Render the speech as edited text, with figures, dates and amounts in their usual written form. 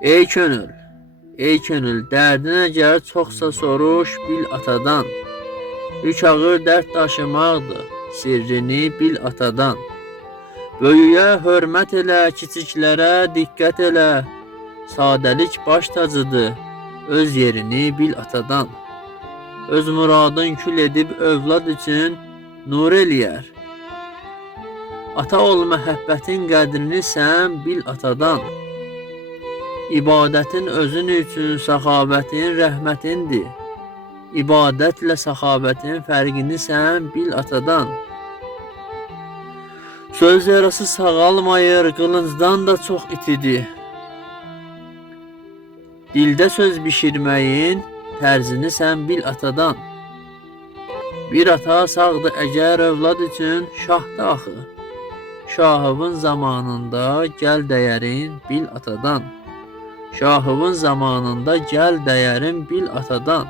Ey könül, dərdin əgər çoxsa soruş bil atadan. Yük ağır dərd daşımaqdır, sirrini bil atadan. Böyüyə hörmət elə, kiçiklərə diqqət elə. Sadəlik baş tacıdır, öz yerini bil atadan. Öz muradın kül edib övlad üçün nur eləyər. Ata ol məhəbbətin qədrini sən bil atadan. İbadətin özün üçün səxavətin rəhmətindir. İbadətlə səxavətin fərqini sən bil atadan. Söz yarası sağalmayır, qılıncdan da çox itidir. Dildə söz bişirməyin tərzini sən bil atadan. Bir ata sağdır əgər övlad üçün şahdı axı. Şahıvın zamanında gəl dəyərin bil atadan. Şahıvın zamanında gəl dəyərin bil atadan.